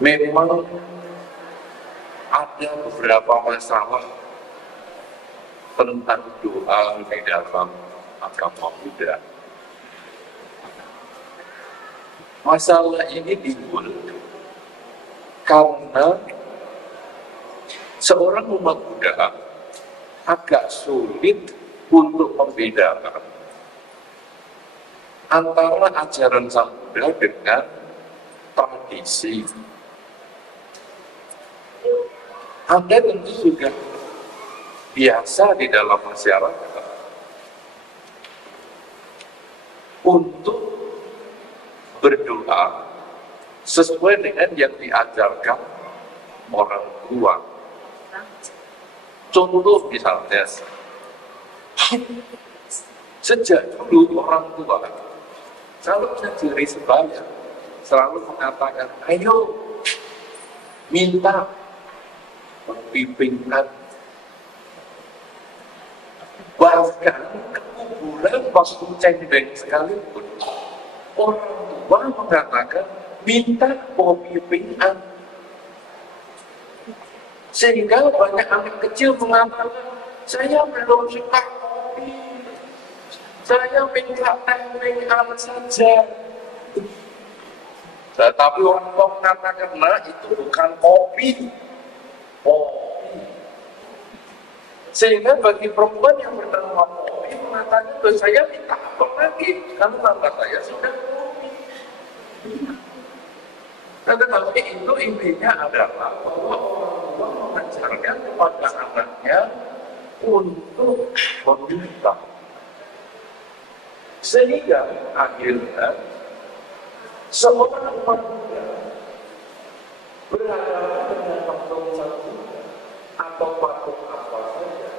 Memang ada beberapa masalah tentang doa di dalam agama Buddha. Masalah ini timbul karena seorang umat Buddha agak sulit untuk membedakan antara ajaran Sang Buddha dengan tradisi. Anda tentu sudah biasa di dalam masyarakat untuk berdoa sesuai dengan yang diajarkan orang tua. Contoh misalnya, sejak dulu orang tua kalau ngajari sembahyang selalu mengatakan, ayo minta pembimbingan. Bahkan ke kuburan waktu cendeng sekalipun orang tua mengatakan minta pembimbingan. Sehingga banyak anak kecil mengatakan, saya belum suka kopi, saya minta teh saja. Tetapi orang tua mengatakan, nah itu bukan kopi. Sehingga bagi perempuan yang bernama kopi mengatakan, saya minta apa lagi? Karena nama saya sudah kopi. Tetapi itu intinya adalah bahwa orang tua mengajarkan kepada anaknya untuk meminta. Sehingga akhirnya seorang umat Buddha berhadapan dengan patung Sang Buddha atau patung apa saja,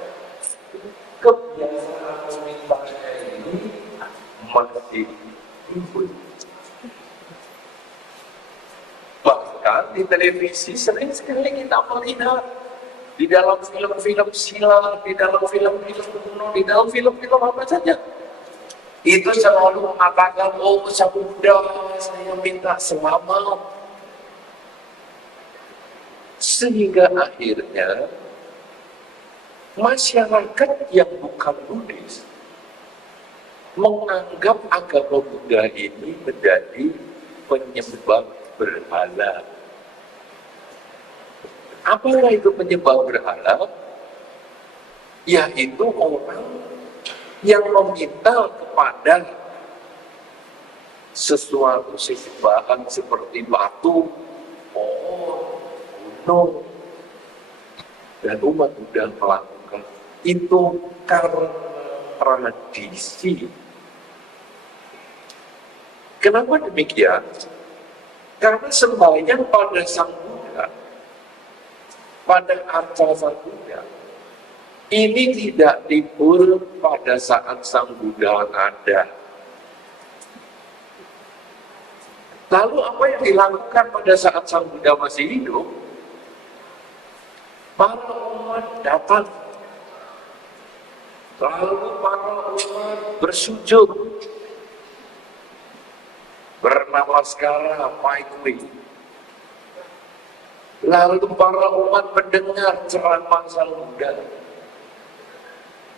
kebiasaan memintanya ini masih timbul. Bahkan di televisi sering sekali kita melihat di dalam film-film silat, di dalam film-film kuno, di dalam film-film apa saja, itu selalu mengatakan, oh Sang Buddha, saya minta selamat. Sehingga akhirnya masyarakat yang bukan Buddhis menganggap agama Buddha ini menjadi penyembah berhala. Apakah itu penyembah berhala? Yaitu orang yang meminta kepada sesuatu sesembahan seperti batu, pohon, gunung, dan umat Buddha melakukan itu karena tradisi. Kenapa demikian? Karena sembahyang pada Sang Buddha, pada arca Sang Buddha, ini tidak timbul pada saat Sang Buddha ada. Lalu apa yang dilakukan pada saat Sang Buddha masih hidup? Para umat datang. Lalu para umat bersujud, bernamaskara paikui. Lalu para umat mendengar ceramah Sang Buddha.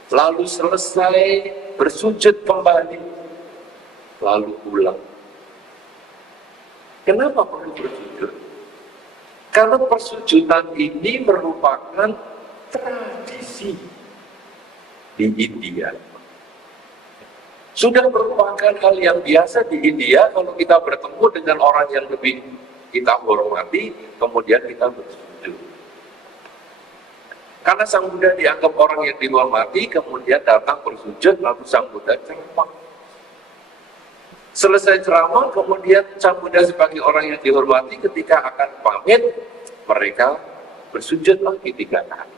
Lalu selesai bersujud kembali, lalu pulang. Kenapa perlu bersujud? Karena persujudan ini merupakan tradisi di India. Sudah merupakan hal yang biasa di India kalau kita bertemu dengan orang yang lebih kita hormati, kemudian kita bersujud. Karena Sang Buddha dianggap orang yang dihormati, kemudian datang bersujud, lalu Sang Buddha ceramah. Selesai ceramah, kemudian Sang Buddha sebagai orang yang dihormati ketika akan pamit, mereka bersujud lagi 3 kali.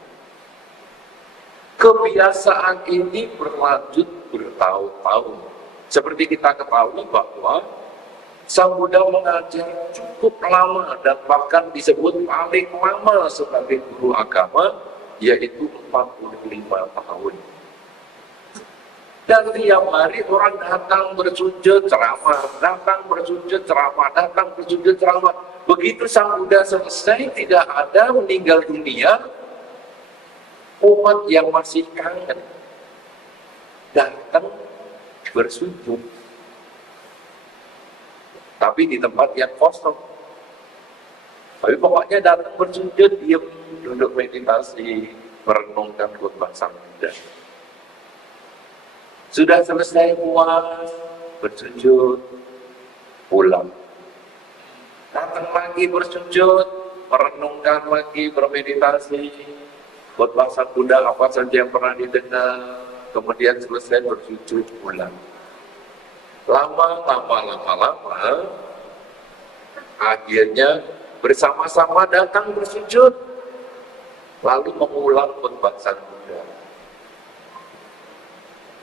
Kebiasaan ini berlanjut bertahun-tahun. Seperti kita ketahui bahwa Sang Buddha mengajar cukup lama dan bahkan disebut paling lama sebagai guru agama, yaitu 45 tahun. Dan tiap hari orang datang bersujud ceramah, datang bersujud ceramah, datang bersujud ceramah. Begitu Sang Buddha selesai, tidak ada meninggal dunia, umat yang masih kangen datang bersujud, tapi di tempat yang kosong. Tapi pokoknya datang bersujud, diam, duduk meditasi, merenungkan khotbah Sang Buddha. Sudah selesai puas, bersujud, pulang. Datang lagi bersujud, merenungkan lagi, bermeditasi, khotbah Sang Buddha apa saja yang pernah didengar, kemudian selesai bersujud, pulang. Lama, akhirnya bersama-sama datang bersujud, lalu mengulang khotbah Sang Buddha.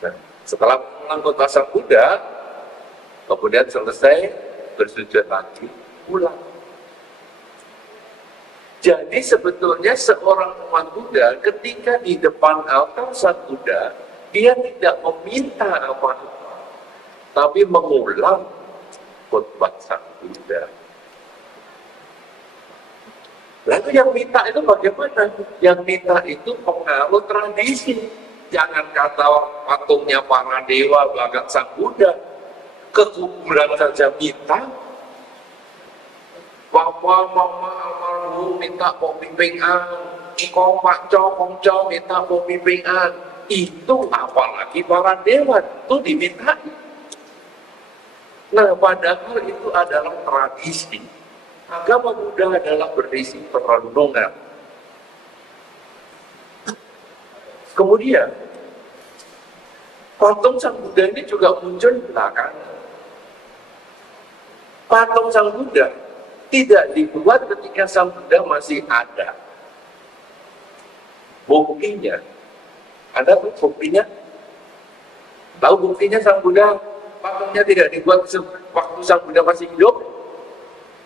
Nah, setelah mengulang khotbah Sang Buddha, kemudian selesai bersujud lagi, pulang. Jadi sebetulnya seorang umat Buddha ketika di depan altar Sang Buddha, dia tidak meminta apa-apa, tapi mengulang khotbah Sang Buddha. Lalu yang minta itu bagaimana? Yang minta itu pengaruh tradisi. Jangan kata patungnya para dewa belakang Sang Buddha, ke kuburan saja minta. Papa, mama, almarhum minta pembimbingan, kong pak co minta pembimbingan. Itu apalagi para dewa, itu diminta. Nah, padahal itu adalah tradisi. Agama Buddha adalah berisi perenungan. Kemudian, patung Sang Buddha ini juga muncul belakangan. Patung Sang Buddha tidak dibuat ketika Sang Buddha masih ada. Buktinya, ada buktinya? Tahu buktinya Sang Buddha patungnya tidak dibuat waktu Sang Buddha masih hidup?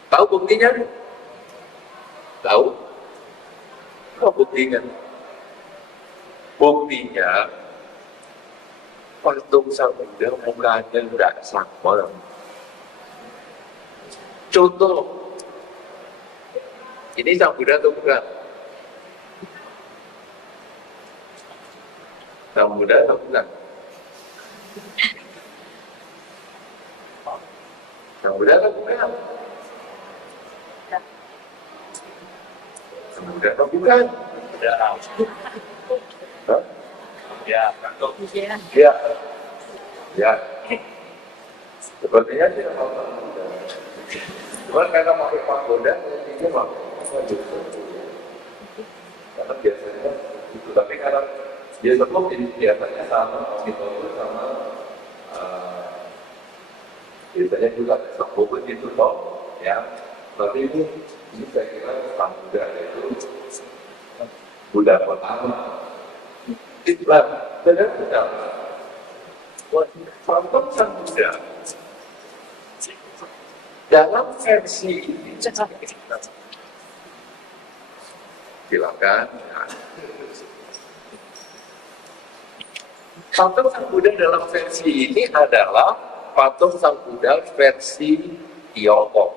Tahu buktinya? Tahu? Apa buktinya? Buktinya patung Sang Buddha mukanya tidak sama. Contoh, ini Sang Buddha atau bukan? Sang Buddha atau bukan? Sang Buddha atau bukan? Sang Buddha atau bukan? Ya. Ya. Ya. Sepertinya tidak apa-apa. Cuma karena pakai pagoda, ini mah karena biasanya itu, tapi karena dia sebelum ini biasanya sama gitu sama biasanya juga sebelum itu toh ya. Tapi ini saya kira Sang Buddha itu Buddha pertama. Islam benar-benar patung Sang Buddha dalam versi ini silakan. Patung Sang Buddha dalam versi ini adalah patung Sang Buddha versi Tiongkok.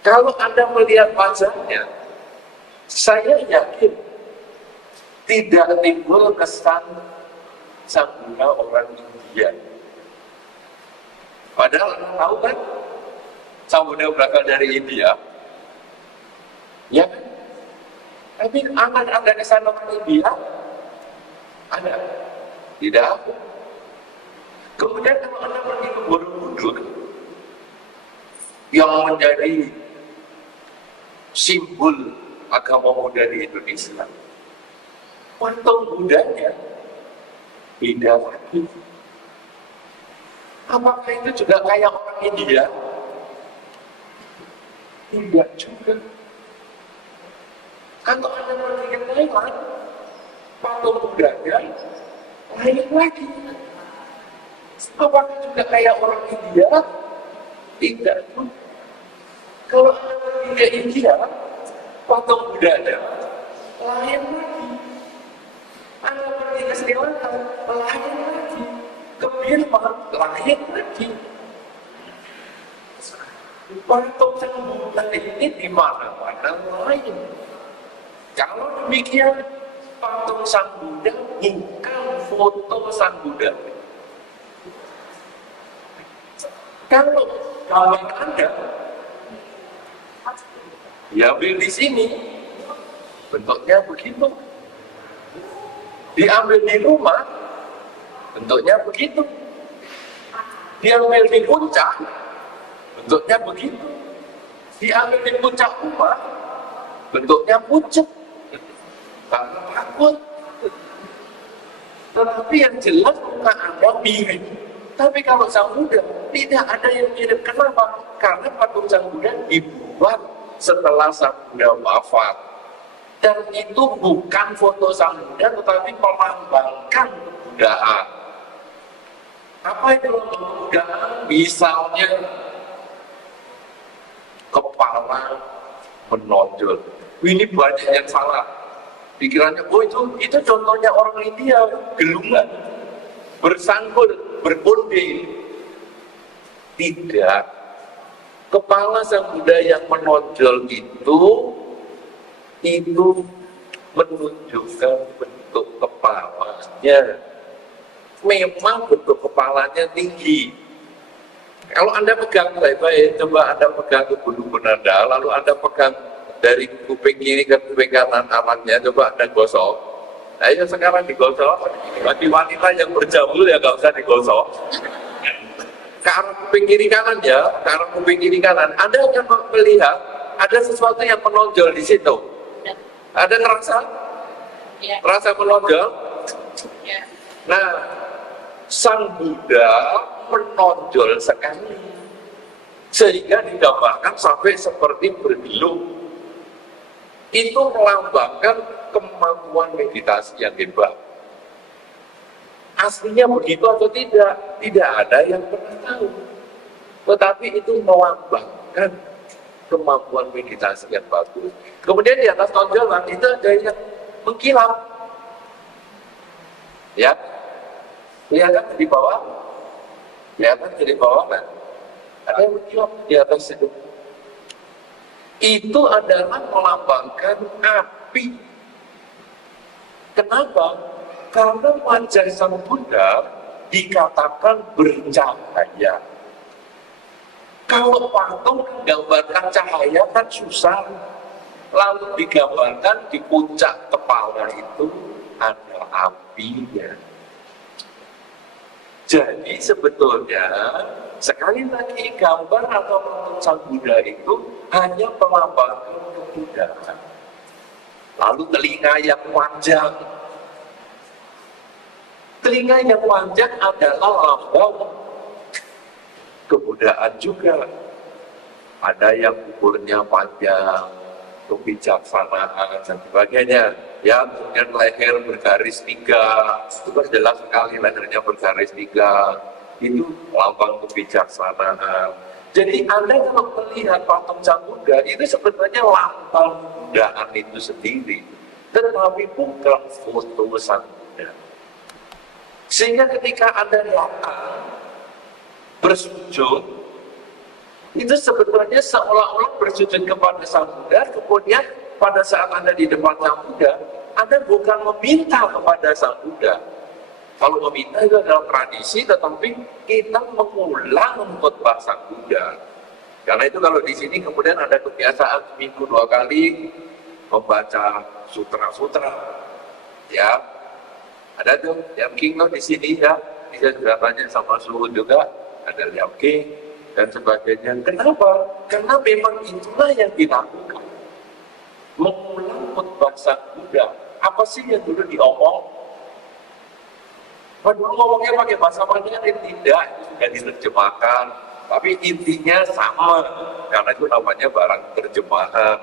Kalau Anda melihat wajahnya, saya yakin tidak timbul kesan Sang Buddha orang India. Padahal Anda tahu kan, Sang Buddha berasal dari India. Ya kan? Tapi anak-anak di sana orang India ada? Tidak ada. Kemudian kalau Anda pergi ke Borobudur, yang menjadi simbol agama Buddha di Indonesia, patung Buddhanya beda lagi. Apakah itu juga kayak orang India? Tidak juga. Kalau Anda pergi ke Thailand, patung Buddhanya lain lagi. Apakah juga kayak orang India? Tidak juga. Kalau Anda pergi ke India, patung Buddhanya lain lagi. Anda pergi ke Sri Lanka, lain lagi. Ke Myanmar, lain lagi. Patung Sang Buddha ini di mana-mana lain. Kalau demikian, patung Sang Buddha bukan foto Sang Buddha. Kalau gambar Anda diambil di sini, bentuknya begitu. Diambil di rumah, bentuknya begitu. Diambil di puncak, bentuknya begitu. Diambil di puncak rumah, bentuknya pucuk. Karena takut. Tetapi yang jelas muka Anda mirip. Tapi kalau Sang Buddha tidak ada yang mirip. Kenapa? Karena patung Sang Buddha dibuat setelah Sang Buddha wafat. Dan itu bukan foto Sang Buddha, tetapi melambangkan kebudayaan. Apa itu kebudayaan? Misalnya kepala menonjol. Ini banyak yang salah. Pikirannya, oh itu contohnya orang India, gelungan, bersangkul, berbonding. Tidak. Kepala Sang Buddha yang menonjol itu menunjukkan bentuk kepalanya. Memang bentuk kepalanya tinggi. Kalau Anda pegang baik-baik, coba Anda pegang ke bulu Anda, lalu Anda pegang dari kuping kiri ke kuping kanan arahnya, coba Anda gosok. Nah, itu sekarang digosok. Bagi wanita yang berjambul ya nggak usah digosok. Ke arah kuping kiri kanan ya, ke arah kuping kiri kanan. Anda akan melihat ada sesuatu yang menonjol di situ. Ada terasa? Ya. Rasa menonjol? Ya. Nah, Sang Buddha menonjol sekali. Sehingga digambarkan sampai seperti bergelung. Itu melambangkan kemampuan meditasi yang hebat. Aslinya begitu atau tidak? Tidak ada yang pernah tahu. Tetapi itu melambangkan kemampuan meditasi yang bagus. Kemudian di atas tonjolan itu ada yang mengkilap. Ya, kelihatan di bawah, kelihatan di bawah kan? Ada yang mengkilap di atas itu. Itu adalah melambangkan api. Kenapa? Karena wajah Sang Buddha dikatakan bercahaya. Kalau patung menggambarkan cahaya kan susah. Lalu digambarkan di puncak kepala itu ada apinya. Jadi sebetulnya sekali lagi gambar atau patung Sang Buddha itu hanya melambangkan kebudayaan. Lalu telinga yang panjang. Telinga yang panjang adalah lambang kebudayaan juga. Ada yang umurnya panjang, kebijaksanaan dan sebagainya. Ya, kemudian leher bergaris 3, itu kan jelas sekali lehernya bergaris 3. Itu lambang kebijaksanaan. Jadi Anda kalau melihat patung Sang Buddha itu sebenarnya lambang kebudayaan itu sendiri, tetapi bukan foto Sang Buddha. Sehingga ketika Anda datang bersujud, itu sebetulnya seolah-olah bersujud kepada Sang Buddha. Kemudian pada saat Anda di depan Sang Buddha, Anda bukan meminta kepada Sang Buddha. Kalau meminta itu adalah tradisi, tetapi kita mengulang khotbah Sang Buddha. Karena itu kalau di sini kemudian ada kebiasaan seminggu 2 kali membaca sutra-sutra, ya. Ada tuh Liam King loh di sini ya. Bisa juga tanya sama Suhu juga, ada Liam King dan sebagainya. Kenapa? Karena memang itulah yang dilakukan. Mengulang khotbah Sang Buddha. Apa sih yang dulu diomong? Dulu ngomongnya pakai bahasa Mandarin, tidak, itu sudah diterjemahkan. Tapi intinya sama, karena itu namanya barang terjemahan.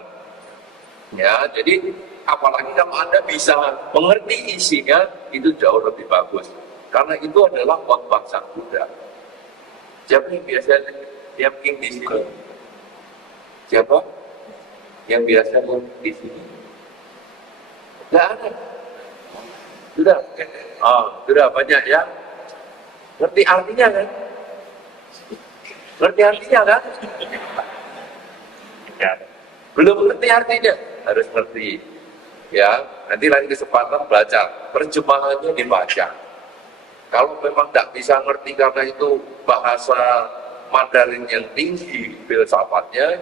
Ya, jadi apalagi kalau Anda bisa mengerti isinya, itu jauh lebih bagus. Karena itu adalah khotbah Sang Buddha. Siapa yang biasanya Liam King di sini? Siapa yang biasanya di sini? Tidak ada. Sudah. Sudah banyak ya. Ngerti artinya kan? Ngerti artinya kan? Belum ngerti artinya, harus ngerti. Ya, nanti lain kesempatan baca, terjemahannya dibaca. Kalau memang tidak bisa ngerti karena itu bahasa Mandarin yang tinggi filsafatnya,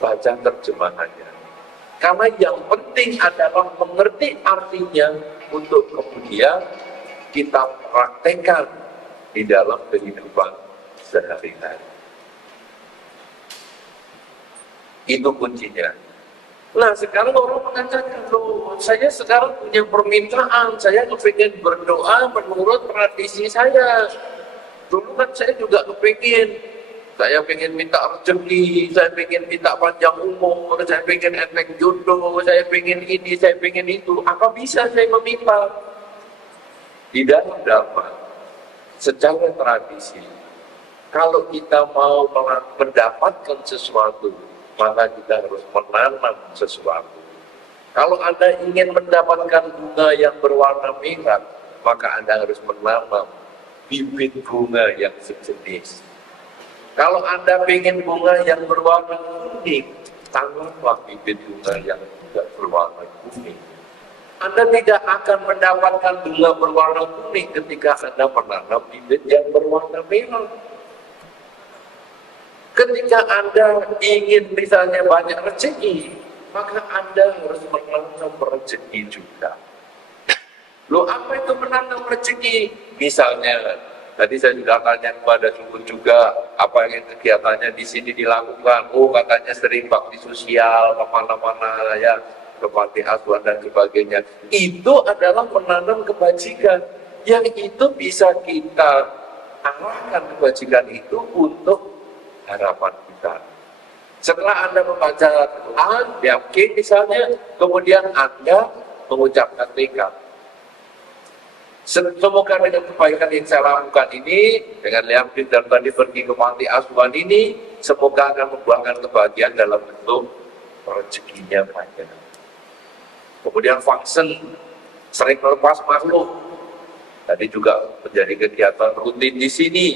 baca terjemahannya. Karena yang penting adalah mengerti artinya untuk kemudian kita praktekkan di dalam kehidupan sehari-hari. Itu kuncinya. Nah, sekarang orang mengatakan, loh, saya sekarang punya permintaan, saya kepingin berdoa menurut tradisi saya. Dulu kan saya juga kepingin, saya pengen minta rezeki, saya pengen minta panjang umur, saya pengen efek jodoh, saya pengen ini, saya pengen itu. Apa bisa saya meminta? Di dalam Dharma, secara tradisi, kalau kita mau mendapatkan sesuatu, maka kita harus menanam sesuatu. Kalau Anda ingin mendapatkan bunga yang berwarna merah, maka Anda harus menanam bibit bunga yang sejenis. Kalau Anda ingin bunga yang berwarna kuning, tanamlah bibit bunga yang tidak berwarna kuning. Anda tidak akan mendapatkan bunga berwarna kuning ketika Anda menanam bibit yang berwarna merah. Ketika Anda ingin misalnya banyak rezeki, maka Anda harus menanam rezeki juga. Loh, apa itu menanam rezeki? Misalnya, tadi saya sudah tanya kepada Subun juga, apa yang kegiatannya di sini dilakukan. Oh, katanya sering bakti sosial, kemana-mana ya, ke panti asuhan dan sebagainya. Itu adalah menanam kebajikan. Yang itu bisa kita arahkan kebajikan itu untuk harapan kita. Setelah Anda membaca Quran, yakin misalnya, kemudian Anda mengucapkan tekad. Semoga dengan kebaikan yang saya lakukan ini, dengan yakin dan tadi pergi ke panti asuhan ini, semoga akan membuahkan kebahagiaan dalam bentuk rezekinya banyak. Kemudian function, sering melepas makhluk. Tadi juga menjadi kegiatan rutin di sini.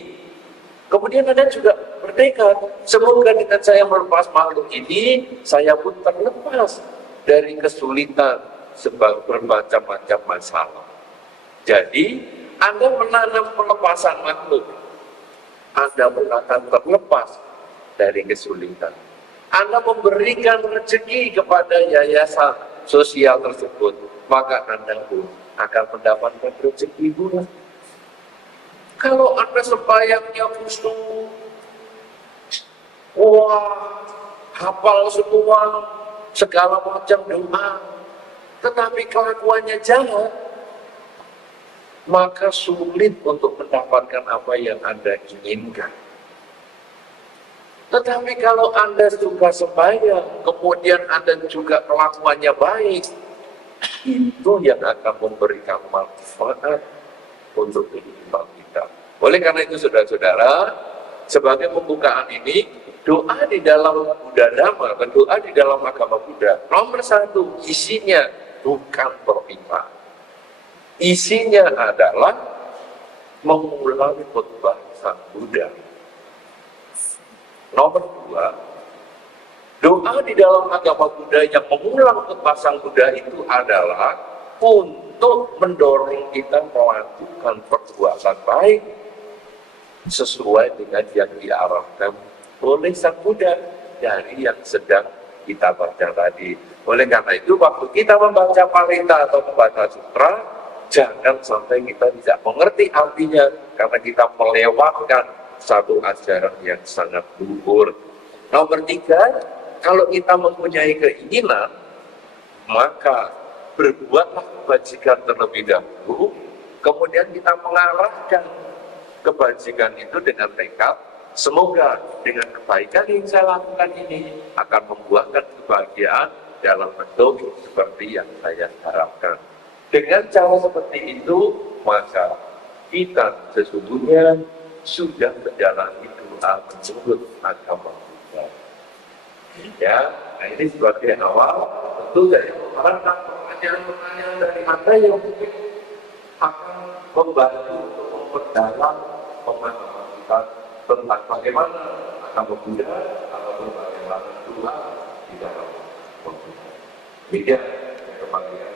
Kemudian Anda juga bertekad, semoga dengan saya melepas makhluk ini, saya pun terlepas dari kesulitan sebab bermacam-macam masalah. Jadi, Anda menanam pelepasan makhluk, Anda pun akan terlepas dari kesulitan. Anda memberikan rezeki kepada yayasan sosial tersebut, maka Anda pun akan mendapatkan rezeki pula. Kalau Anda sembahyangnya khusyuk, wah, hafal semua, segala macam doa, tetapi kelakuannya jahat, maka sulit untuk mendapatkan apa yang Anda inginkan. Tetapi kalau Anda suka sembahyang, kemudian Anda juga kelakuannya baik, itu yang akan memberikan manfaat untuk kehidupan kita. Oleh karena itu, saudara-saudara, sebagai pembukaan ini, doa di dalam Buddha Dhamma, doa di dalam agama Buddha, nomor satu, isinya bukan permintaan. Isinya adalah mengulang khotbah Sang Buddha. Nomor dua, doa di dalam agama Buddha yang mengulang khotbah Sang Buddha itu adalah untuk mendorong kita melakukan perbuatan baik sesuai dengan yang diarahkan oleh Sang Buddha dari yang sedang kita baca tadi. Oleh karena itu, waktu kita membaca Parita atau membaca sutra, jangan sampai kita tidak mengerti artinya karena kita melewatkan satu ajaran yang sangat luhur. Nomor tiga, kalau kita mempunyai keinginan, maka berbuatlah kebajikan terlebih dahulu, kemudian kita mengarahkan kebajikan itu dengan tekad, semoga dengan kebaikan yang saya lakukan ini akan membuahkan kebahagiaan dalam bentuk seperti yang saya harapkan. Dengan cara seperti itu, maka kita sesungguhnya sudah menjalani doa menurut agama Buddha. Ya, nah ini sebagai awal, tentu dari pertanyaan-pertanyaan dari Anda yang mungkin akan membantu untuk memperdalam pemahaman kita tentang bagaimana agama Buddha atau bagaimana Tuhan di dalam komputer. Demikian kebahagiaan.